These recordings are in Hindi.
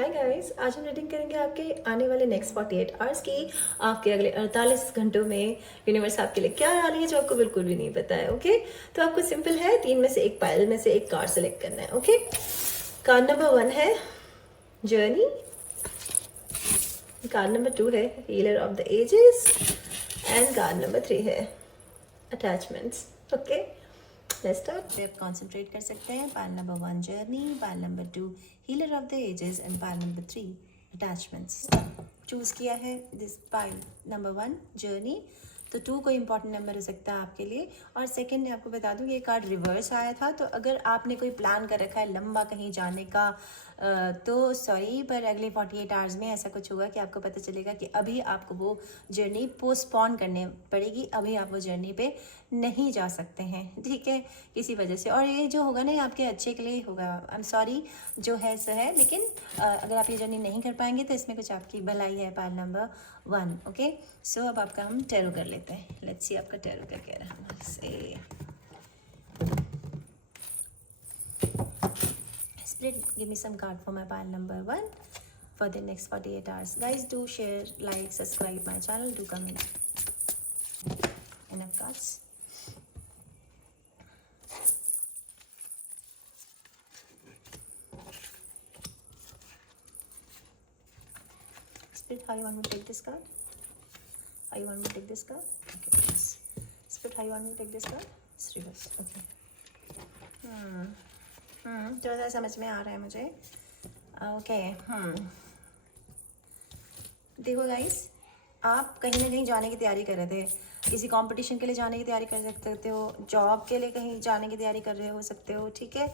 हाय गाइस, आज हम रीडिंग करेंगे आपके आने वाले नेक्स्ट 48 आवर्स की। आपके अगले 48 घंटों में यूनिवर्स आपके लिए क्या डाली है जो आपको बिल्कुल भी नहीं पता है। ओके, तो आपको सिंपल है, 3 में से एक पाइल में से एक कार्ड सेलेक्ट करना है। ओके, कार्ड नंबर 1 है जर्नी, कार्ड नंबर 2 है healer of the ages and card number 3 है अटैचमेंट्स। Okay, let's start. पे आप कॉन्सेंट्रेट कर सकते हैं। Pile number 1 journey, pile number 2 healer of the ages and pile number 3 attachments. Choose किया है दिस पाइल नंबर 1 जर्नी, तो 2 कोई इंपॉर्टेंट नंबर हो सकता है आपके लिए। और सेकंड मैं आपको बता दूं ये कार्ड रिवर्स आया था, तो अगर आपने कोई प्लान कर रखा है लंबा कहीं जाने का तो सॉरी, पर अगले 48 आवर्स में ऐसा कुछ होगा कि आपको पता चलेगा कि अभी आपको वो जर्नी पोस्टपोन करने पड़ेगी, अभी आप वो जर्नी पे नहीं जा सकते हैं, ठीक है, किसी वजह से। और ये जो होगा ना ये आपके अच्छे के लिए होगा। आई एम सॉरी, जो है सो है, लेकिन अगर आप ये जर्नी नहीं कर पाएंगे तो इसमें कुछ आपकी भलाई है। पाइल नंबर 1। ओके, सो अब आपका हम टैरो कर लेते हैं। लेट्स सी आपका टैरो क्या कह रहा है से। Split, give me some card for my pile number 1 for the next 48 hours. Guys, do share, like, subscribe my channel, do comment. Enough cards. Split, how you want me to take this card? How you want me to take this card? Okay, please. Split, how you want me to take this card? It's reverse. Okay. थोड़ा सा समझ में आ रहा है मुझे। ओके, देखो गाइस, आप कहीं ना कहीं जाने की तैयारी कर रहे थे, किसी कंपटीशन के लिए जाने की तैयारी कर सकते हो, जॉब के लिए कहीं जाने की तैयारी कर रहे हो सकते हो, ठीक है,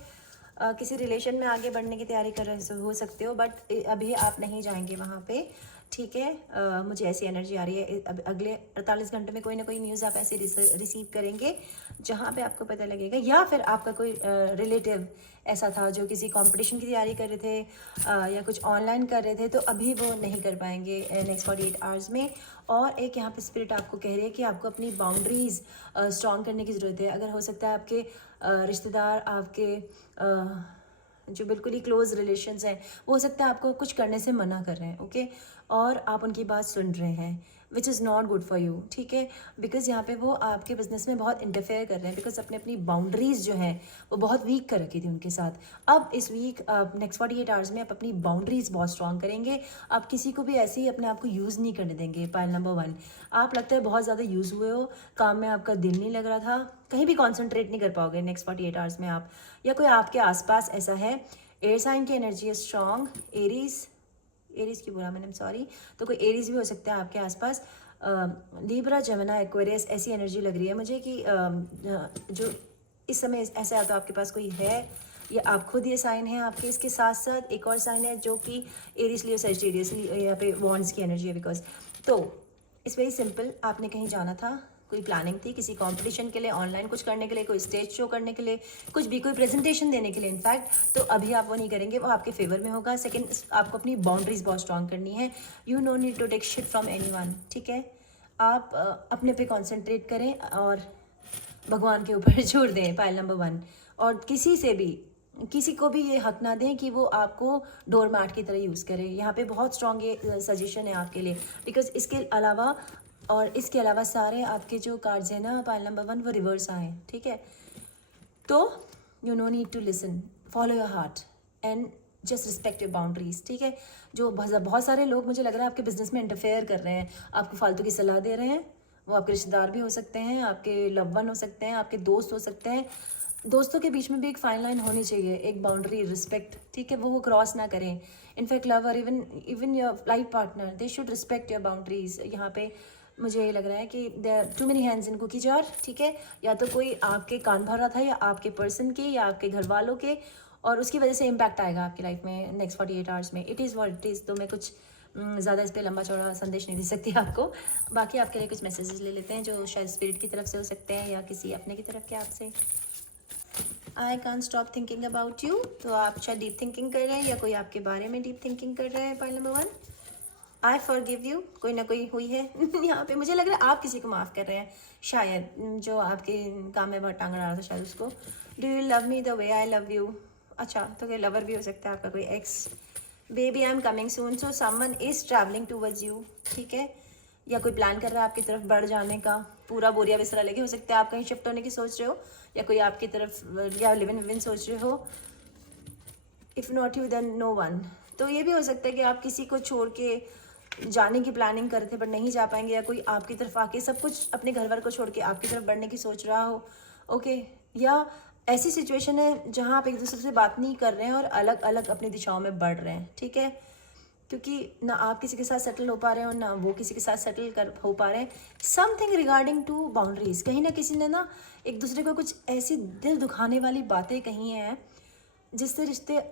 किसी रिलेशन में आगे बढ़ने की तैयारी कर रहे हो सकते हो, बट अभी आप नहीं जाएंगे वहाँ पे, ठीक है। मुझे ऐसी एनर्जी आ रही है। अब अगले 48 घंटे में कोई ना कोई न्यूज़ आप ऐसे रिसीव करेंगे जहाँ पे आपको पता लगेगा, या फिर आपका कोई रिलेटिव ऐसा था जो किसी कंपटीशन की तैयारी कर रहे थे या कुछ ऑनलाइन कर रहे थे, तो अभी वो नहीं कर पाएंगे नेक्स्ट 48 आवर्स में। और एक यहाँ पे स्पिरिट आपको कह रही है कि आपको अपनी बाउंड्रीज स्ट्रॉन्ग करने की ज़रूरत है। अगर हो सकता है आपके रिश्तेदार, आपके जो बिल्कुल ही क्लोज रिलेशंस हैं, वो हो सकता है आपको कुछ करने से मना कर रहे हैं, ओके, और आप उनकी बात सुन रहे हैं, which is not good for you, ठीक है, बिकॉज यहाँ पे वो आपके बिजनेस में बहुत इंटरफेयर कर रहे हैं, बिकॉज अपने अपनी बाउंड्रीज जो हैं वो बहुत वीक कर रखी थी उनके साथ। अब इस वीक नेक्स्ट 48 आवर्स में आप अपनी बाउंड्रीज बहुत स्ट्रॉन्ग करेंगे। आप किसी को भी ऐसे ही अपने आप को यूज़ नहीं करने देंगे। पाइल नंबर 1, आप लगता है बहुत ज़्यादा यूज़ हुए हो, काम में आपका दिल नहीं लग रहा था, कहीं भी कॉन्सेंट्रेट नहीं कर पाओगे नेक्स्ट 48 आवर्स में आप, या कोई आपके आसपास ऐसा है। एयर साइन की एनर्जी है स्ट्रॉन्ग, एरीज की बोला मैंने, सॉरी, तो कोई एरीज भी हो सकता है आपके आसपास। लिब्रा, जेमिनी, एक्वेरियस, ऐसी एनर्जी लग रही है मुझे कि जो इस समय ऐसा है तो आपके पास कोई है, या आप खुद ये साइन है आपके। इसके साथ साथ एक और साइन है जो कि एरीज, लियो, सजिटेरियस, यहाँ पे वॉन्ड्स की एनर्जी है, बिकॉज तो इट्स वेरी सिंपल। आपने कहीं जाना था, कोई प्लानिंग थी किसी कंपटीशन के लिए, ऑनलाइन कुछ करने के लिए, कोई स्टेज शो करने के लिए, कुछ भी, कोई प्रेजेंटेशन देने के लिए इनफैक्ट, तो अभी आप वो नहीं करेंगे, वो आपके फेवर में होगा। सेकंड, आपको अपनी बाउंड्रीज बहुत स्ट्रॉन्ग करनी है। You no need to take shit from anyone, ठीक है। आप अपने पे कॉन्सेंट्रेट करें और भगवान के ऊपर छोड़ दें। पाइल नंबर 1, और किसी को भी ये हक ना दें कि वो आपको डोर मैट की तरह यूज़ करे। यहाँ पे बहुत स्ट्रॉन्ग ये सजेशन है आपके लिए, बिकॉज इसके अलावा सारे आपके जो कार्ड्स हैं ना पाइल नंबर 1, वो रिवर्स आए, ठीक है। तो you no need to listen, follow your heart and just respect your boundaries, ठीक है। जो बहुत सारे लोग मुझे लग रहा है आपके बिजनेस में इंटरफेयर कर रहे हैं, आपको फालतू की सलाह दे रहे हैं, वो आपके रिश्तेदार भी हो सकते हैं, आपके लव वन हो सकते हैं, आपके दोस्त हो सकते हैं। दोस्तों के बीच में भी एक फाइन लाइन होनी चाहिए, एक बाउंड्री, रिस्पेक्ट, ठीक है, वो क्रॉस ना करें। In fact lover, even your life partner, they should respect your boundaries. यहाँ पे मुझे ये लग रहा है कि there too many hands in cookie jar, ठीक है, या तो कोई आपके कान भर रहा था, या आपके पर्सन के, या आपके घर वालों के, और उसकी वजह से इम्पैक्ट आएगा आपकी लाइफ में नेक्स्ट 48 आवर्स में। It is what it is. तो मैं कुछ ज़्यादा इस पर लंबा चौड़ा संदेश नहीं दे सकती आपको। बाकी आपके लिए कुछ मैसेजेस ले लेते हैं जो शायद स्पिरिट की तरफ से हो सकते हैं या किसी अपने की तरफ के आपसे। I can't stop thinking about you, तो आप शायद डीप थिंकिंग कर रहे हैं, या कोई आपके बारे में डीप थिंकिंग कर रहे हैं। Pile number 1, I forgive you, कोई ना कोई हुई है यहाँ पे। मुझे लग रहा है आप किसी को माफ़ कर रहे हैं शायद, जो आपके काम में बहुत टांग अड़ा रहा था शायद उसको। Do you love me the way I love you? अच्छा, तो कोई लवर भी हो सकता है आपका, कोई x, baby I am coming soon, so someone is travelling towards you, ठीक है, या कोई प्लान कर रहा है आपकी तरफ बढ़ जाने का, पूरा बोरिया बिस्तरा लेके, हो सकता है आप कहीं शिफ्ट होने की सोच रहे हो, या कोई आपकी तरफ या लिव इन विव इन सोच रहे हो। If not you then no one. तो ये भी हो सकता है कि आप किसी को छोड़ के जाने की प्लानिंग कर रहे थे बट नहीं जा पाएंगे, या कोई आपकी तरफ आके सब कुछ अपने घर वार को छोड़ के आपकी तरफ बढ़ने की सोच रहा हो, ओके। या ऐसी सिचुएशन है जहाँ आप एक दूसरे से बात नहीं कर रहे हैं और अलग अलग अपनी दिशाओं में बढ़ रहे हैं, ठीक है, क्योंकि ना आप किसी के साथ सेटल हो पा रहे हैं और ना वो किसी के साथ सेटल कर हो पा रहे हैं। समथिंग रिगार्डिंग टू बाउंड्रीज, कहीं ना किसी ने ना एक दूसरे को कुछ ऐसी दिल दुखाने वाली बातें कही हैं जिससे रिश्ते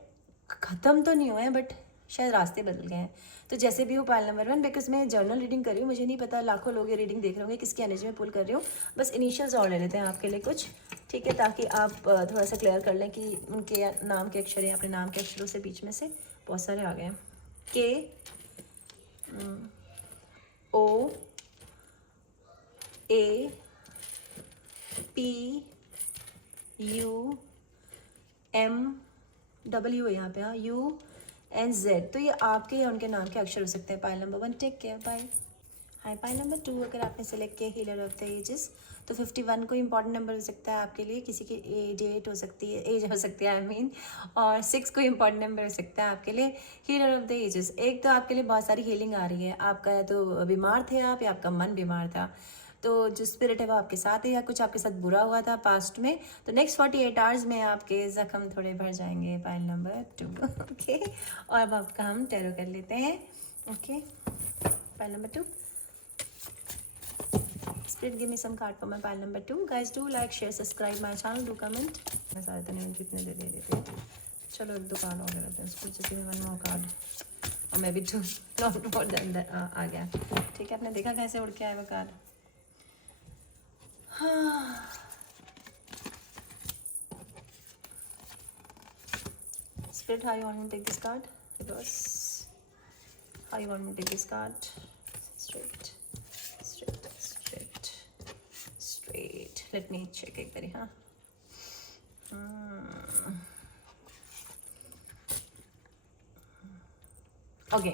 ख़त्म तो नहीं हुए हैं बट शायद रास्ते बदल गए हैं। तो जैसे भी हो पायल नंबर 1, बिकॉज मैं जर्नल रीडिंग कर रही हूँ, मुझे नहीं पता लाखों लोग ये रीडिंग देख रहे होंगे किसकी एनर्जी में पुल कर रही हूँ, बस इनिशियल्स और ले लेते हैं आपके लिए कुछ, ठीक है, ताकि आप थोड़ा सा क्लियर कर लें कि उनके नाम के अक्षर या अपने नाम के अक्षरों से बीच में से बहुत सारे आ गए हैं। के, ओ, ए, पी, यू, एम, डब्ल्यू है यहाँ पे, हाँ, यू एंड जेड। तो ये आपके या उनके नाम के अक्षर हो सकते हैं। Pile number 1, take care, bye. Hi pile number 2, अगर आपने सेलेक्ट किया हीलर ऑफ द एजेस, तो 51 को इम्पॉर्टेंट नंबर हो सकता है आपके लिए, किसी की डेट हो सकती है, एज हो सकती है आई मीन, और 6 को इम्पॉर्टेंट नंबर हो सकता है आपके लिए, हीलर ऑफ द एजेस। एक तो आपके लिए बहुत सारी हीलिंग आ रही है, आपका या तो बीमार थे आप या आपका मन बीमार था, तो जो स्पिरिट है वो आपके साथ है, या कुछ आपके साथ बुरा हुआ था पास्ट में, तो नेक्स्ट 48 आवर्स में आपके जख्म थोड़े भर जाएंगे। Pile number 2, okay. और अब आपका हम टैरो कर लेते हैं, okay. Pile number 2, spirit give me some card for my pile number 2। Guys do like share subscribe my channel, do comment. मैं सारे तो नहीं जितने दे देते, चलो 1-2 कार्ड और ले लेते हैं। स्पिरिट जस्ट गिव मी 1 मोर कार्ड, और मैं भी 2 नॉट मोर देन दैट आ गया, ठीक है। आपने देखा कैसे उड़ के आया वो card. Spirit, how you want me to take this card? Reverse. How you want me to take this card? Straight, straight, straight, straight. Let me check एक बारी, हाँ। ओके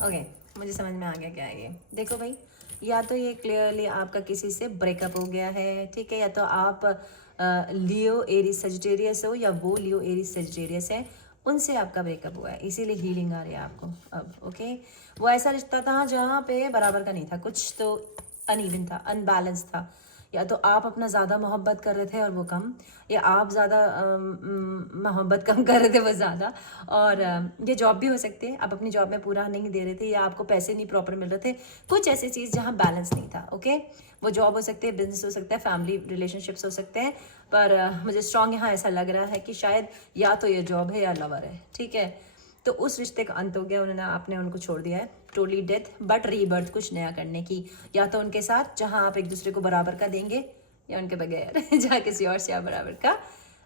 ओके, मुझे समझ में आ गया क्या है ये। देखो भाई, या तो ये क्लियरली आपका किसी से ब्रेकअप हो गया है, ठीक है, या तो आप लियो एरीज सजिटेरियस हो या वो लियो एरीज सजिटेरियस है, उनसे आपका ब्रेकअप हुआ है, इसीलिए हीलिंग आ रही है आपको अब, ओके। वो ऐसा रिश्ता था जहाँ पे बराबर का नहीं था, कुछ तो अनइवन था, अनबैलेंस था, या तो आप अपना ज़्यादा मोहब्बत कर रहे थे और वो कम, या आप ज़्यादा मोहब्बत कम कर रहे थे वो ज़्यादा। और ये जॉब भी हो सकती है, आप अपनी जॉब में पूरा नहीं दे रहे थे, या आपको पैसे नहीं प्रॉपर मिल रहे थे, कुछ ऐसी चीज़ जहाँ बैलेंस नहीं था, ओके। वो जॉब हो सकती है, बिजनेस हो सकता है, फैमिली रिलेशनशिप्स हो सकते हैं, पर मुझे स्ट्रॉन्ग यहाँ ऐसा लग रहा है कि शायद या तो ये जॉब है या लवर है, ठीक है। तो उस रिश्ते का अंत हो गया, उन्होंने आपने उनको छोड़ दिया है, टोटली डेथ बट रीबर्थ, कुछ नया करने की, या तो उनके साथ जहां आप एक दूसरे को बराबर का देंगे, या उनके बगैर जहाँ किसी और से आप बराबर का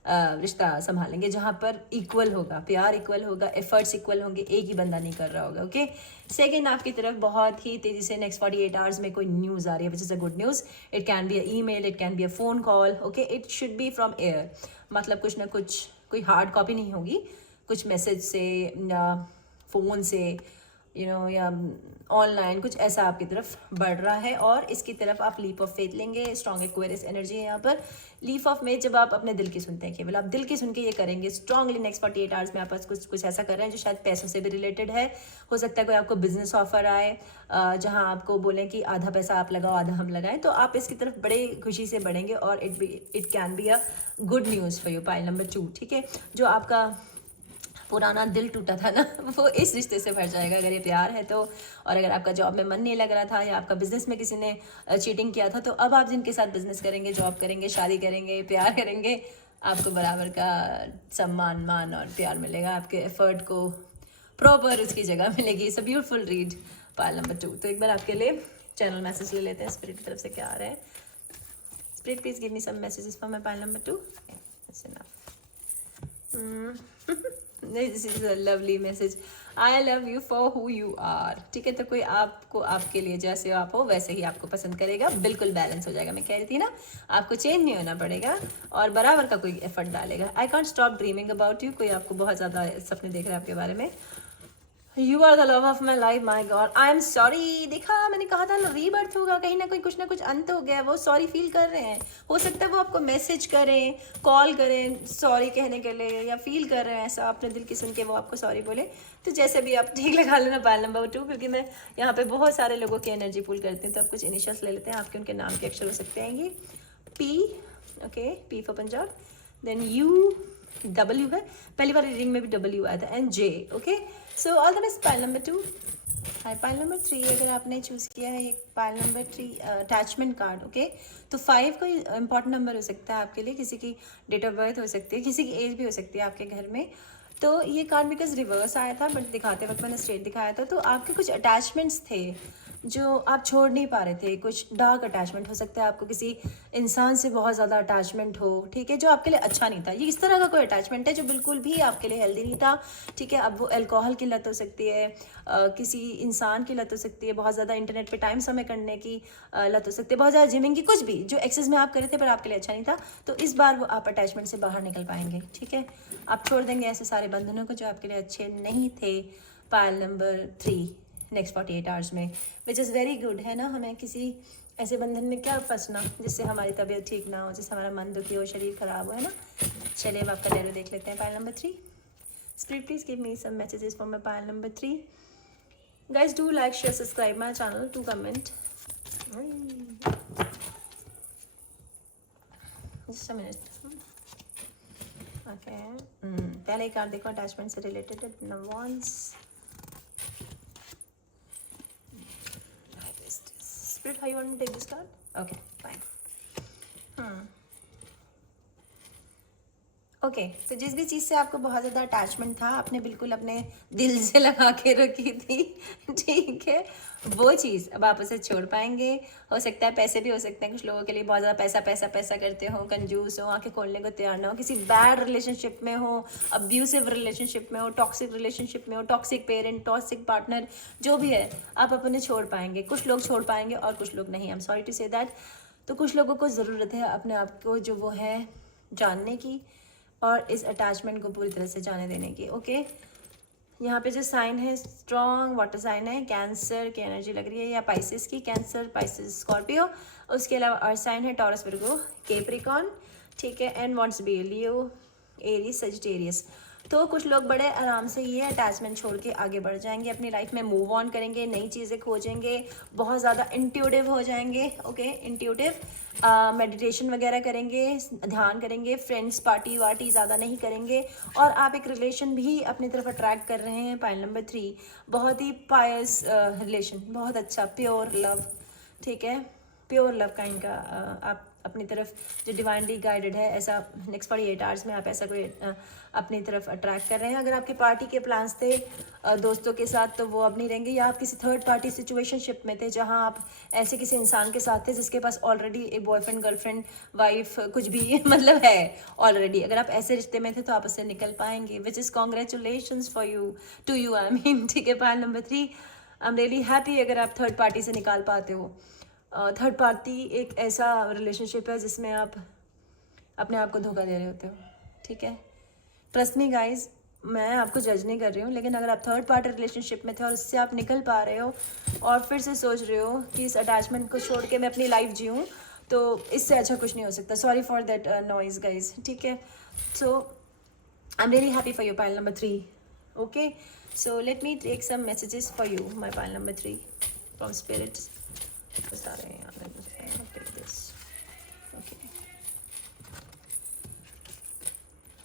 रिश्ता संभालेंगे, जहाँ पर इक्वल होगा, प्यार इक्वल होगा, एफर्ट्स इक्वल होंगे, एक ही बंदा नहीं कर रहा होगा, ओके। सेकेंड, आपकी तरफ बहुत ही तेज़ी से नेक्स्ट 48 आवर्स में कोई न्यूज़ आ रही है, which is a good news. It can be a email, it can be a phone call, okay. It should be from air, मतलब कुछ ना कुछ, कोई हार्ड कॉपी नहीं होगी, कुछ मैसेज से या फ़ोन से, यू नो, या ऑनलाइन कुछ ऐसा आपकी तरफ बढ़ रहा है, और इसकी तरफ आप लीप ऑफ फेथ लेंगे। स्ट्रॉन्ग एक्वेरियस एनर्जी है यहाँ पर। लीप ऑफ फेथ जब आप अपने दिल की सुनते हैं, केवल आप दिल की सुन के ये करेंगे स्ट्रांगली, नेक्स्ट 48 आवर्स में आप कुछ ऐसा कर रहे हैं जो शायद पैसों से भी रिलेटेड है। हो सकता है कोई आपको बिजनेस ऑफर आए जहाँ आपको बोलें कि आधा पैसा आप लगाओ आधा हम लगाएं, तो आप इसकी तरफ बड़े खुशी से बढ़ेंगे, और it can be a good news for you. Pile number 2, ठीक है। जो आपका पुराना दिल टूटा था ना, वो इस रिश्ते से भर जाएगा अगर ये प्यार है तो। और अगर आपका जॉब में मन नहीं लग रहा था, या आपका बिजनेस में किसी ने चीटिंग किया था, तो अब आप जिनके साथ बिजनेस करेंगे, जॉब करेंगे, शादी करेंगे, प्यार करेंगे, आपको बराबर का सम्मान, मान और प्यार मिलेगा, आपके एफर्ट को प्रॉपर उसकी जगह मिलेगी। It's a beautiful read. Pile number 2, तो एक बार आपके लिए चैनल मैसेज ले लेते हैं, स्पिरिट की तरफ से क्या आ रहा है। Spirit please give me some messages for my pile number 2। That's enough. This is a lovely message. I love you for who you are, ठीक है। तो कोई आपको, आपके लिए जैसे आप हो वैसे ही आपको पसंद करेगा, बिल्कुल बैलेंस हो जाएगा। मैं कह रही थी ना, आपको चेंज नहीं होना पड़ेगा, और बराबर का कोई एफर्ट डालेगा। I can't stop dreaming about you, कोई आपको बहुत ज़्यादा सपने देख रहा है आपके बारे में। You are the love of my life, my God I am sorry. देखा, मैंने कहा था ना रीबर्थ होगा, कहीं ना कहीं कुछ ना कुछ अंत हो गया, वो सॉरी फील कर रहे हैं। हो सकता है वो आपको मैसेज करें, कॉल करें सॉरी कहने के लिए, या फील कर रहे हैं ऐसा अपने दिल की सुन के वो आपको सॉरी बोले। तो जैसे भी आप ठीक लगा लेना पायल नंबर 2, क्योंकि मैं यहाँ पे बहुत सारे लोगों की एनर्जी पुल करती हूँ। तो आप कुछ इनिशियल्स ले लेते हैं, आपके उनके नाम के अक्षर हो सकते हैं ये P, okay, P for Punjab, then you, W है, पहली बार रीडिंग में भी डब्ल्यू आया था, and J, okay. So all the best pile number 2। Hi pile number 3, अगर आपने चूज़ किया है ये pile number 3 attachment card, okay. तो 5 कोई इंपॉर्टेंट नंबर हो सकता है आपके लिए, किसी की डेट ऑफ बर्थ हो सकती है, किसी की एज भी हो सकती है आपके घर में। तो ये कार्ड बिकॉज रिवर्स आया था, बट दिखाते वक्त मैंने स्ट्रेट दिखाया था। तो आपके कुछ अटैचमेंट्स थे जो आप छोड़ नहीं पा रहे थे, कुछ डार्क अटैचमेंट हो सकता है, आपको किसी इंसान से बहुत ज़्यादा अटैचमेंट हो, ठीक है, जो आपके लिए अच्छा नहीं था। ये इस तरह का कोई अटैचमेंट है जो बिल्कुल भी आपके लिए हेल्दी नहीं था, ठीक है। अब वो अल्कोहल की लत हो सकती है, किसी इंसान की लत हो सकती है, बहुत ज़्यादा इंटरनेट पे टाइम समय करने की लत हो सकती है, बहुत ज़्यादा जिमिंग की, कुछ भी जो एक्सेस में आप करे थे पर आपके लिए अच्छा नहीं था। तो इस बार वो आप अटैचमेंट से बाहर निकल पाएंगे, ठीक है। आप छोड़ देंगे ऐसे सारे बंधनों को जो आपके लिए अच्छे नहीं थे। पायल नंबर 3 नेक्स्ट 48 आवर्स में, विच इज़ वेरी गुड, है ना। हमें किसी ऐसे बंधन में क्या फंसना जिससे हमारी तबीयत ठीक ना हो, जिससे हमारा मन दुखी हो, शरीर खराब हो, है ना। चलिए अब आपका टैरो देख लेते हैं। Pile number 3, spirit please give me some messages for my pile number 3। Guys do like share subscribe my channel, do comment. Just a minute, okay. पहले एक कार्ड देखो अटैचमेंट से related, once Spirit, how you want me to take this card? Okay, fine. Okay, तो जिस भी चीज़ से आपको बहुत ज़्यादा अटैचमेंट था, आपने बिल्कुल अपने दिल से लगा के रखी थी, ठीक है, वो चीज़ अब आप उसे छोड़ पाएंगे। हो सकता है पैसे भी हो सकते हैं, कुछ लोगों के लिए बहुत ज़्यादा पैसा पैसा पैसा करते हो, कंजूस हो, आंखें खोलने को तैयार ना हो, किसी बैड रिलेशनशिप में हो, अब्यूसिव रिलेशनशिप में हो, टॉक्सिक रिलेशनशिप में हो, टॉक्सिक पेरेंट, टॉक्सिक पार्टनर, जो भी है आप अपने छोड़ पाएंगे। कुछ लोग छोड़ पाएंगे और कुछ लोग नहीं, I am sorry to say that. तो कुछ लोगों को ज़रूरत है अपने आप को जो वो है जानने की, और इस अटैचमेंट को पूरी तरह से जाने देने की, ओके। यहाँ पे जो साइन है स्ट्रॉन्ग वाटर साइन है, कैंसर की एनर्जी लग रही है, या पाइसिस की, कैंसर, पाइसिस, स्कॉर्पियो। उसके अलावा अर्थ साइन है टॉरस, विर्गो, कैप्रिकॉर्न, ठीक है, and wants be Leo, Aries, Sagittarius. तो कुछ लोग बड़े आराम से ये अटैचमेंट छोड़ के आगे बढ़ जाएंगे, अपनी लाइफ में मूव ऑन करेंगे, नई चीज़ें खोजेंगे, बहुत ज़्यादा इंट्यूटिव हो जाएंगे, ओके, इंट्यूटिव, मेडिटेशन वगैरह करेंगे, ध्यान करेंगे, फ्रेंड्स पार्टी वार्टी ज़्यादा नहीं करेंगे, और आप एक रिलेशन भी अपनी तरफ अट्रैक्ट कर रहे हैं। पाइल नंबर 3 बहुत ही पायस रिलेशन, बहुत अच्छा प्योर लव, ठीक है, प्योर लव का इनका आप अपनी तरफ जो डिवाइनली गाइडेड है, ऐसा नेक्स्ट 48 आवर्स में आप ऐसा कोई अपनी तरफ अट्रैक्ट कर रहे हैं। अगर आपके पार्टी के प्लान्स थे दोस्तों के साथ, तो वो अब नहीं रहेंगे, या आप किसी थर्ड पार्टी सिचुएशनशिप में थे जहां आप ऐसे किसी इंसान के साथ थे जिसके पास ऑलरेडी एक बॉयफ्रेंड, गर्लफ्रेंड, वाइफ, कुछ भी मतलब है ऑलरेडी। अगर आप ऐसे रिश्ते में थे तो आप उससे निकल पाएंगे, which is congratulations for you, to you, I mean, ठीक है। पाइल number 3, I am really happy अगर आप थर्ड पार्टी से निकाल पाते हो। थर्ड पार्टी एक ऐसा रिलेशनशिप है जिसमें आप अपने आप को धोखा दे रहे होते हो, ठीक है। ट्रस्ट मी गाइज, मैं आपको जज नहीं कर रही हूँ, लेकिन अगर आप थर्ड पार्टी रिलेशनशिप में थे और उससे आप निकल पा रहे हो और फिर से सोच रहे हो कि इस अटैचमेंट को छोड़ के मैं अपनी लाइफ जीऊँ, तो इससे अच्छा कुछ नहीं हो सकता। Sorry for that noise guys, ठीक है। So I am really happy for you pile number 3, okay. So let me take some messages for you my pile number 3 from spirits. बता रहे हैं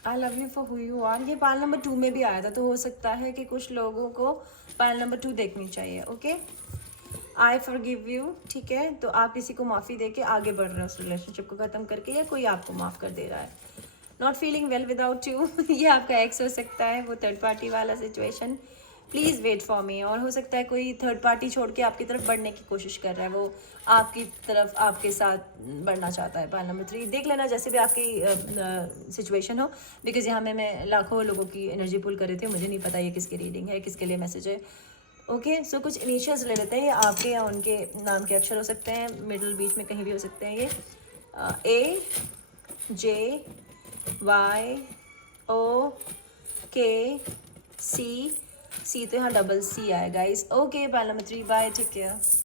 I love you for who you are. ये पाइल नंबर 2 में भी आया था, तो हो सकता है कि कुछ लोगों को पाइल नंबर 2 देखनी चाहिए, ओके। आई फॉरगिव यू, ठीक है। तो आप किसी को माफ़ी दे के आगे बढ़ रहे हो उस रिलेशनशिप को ख़त्म करके, या कोई आपको माफ़ कर दे रहा है। Not feeling well without you, ये आपका एक्स हो सकता है, वो थर्ड पार्टी वाला situation. Please wait for me. और हो सकता है कोई थर्ड पार्टी छोड़ के आपकी तरफ बढ़ने की कोशिश कर रहा है, वो आपकी तरफ आपके साथ बढ़ना चाहता है। पाइल नंबर 3 देख लेना जैसे भी आपकी सिचुएशन हो, बिकॉज यहाँ में मैं लाखों लोगों की एनर्जी पुल कर रही थी, मुझे नहीं पता ये किसकी रीडिंग है, किसके लिए मैसेज है, ओके। सो कुछ इनिशियल्स ले लेते हैं, ये आपके या उनके नाम के अक्षर हो सकते हैं, मिडल बीच में कहीं भी हो सकते हैं। ये ए, जे, वाई, ओ, के, सी, सी तो यहाँ डबल सी आया guys. Okay, pile number 3, bye, take care.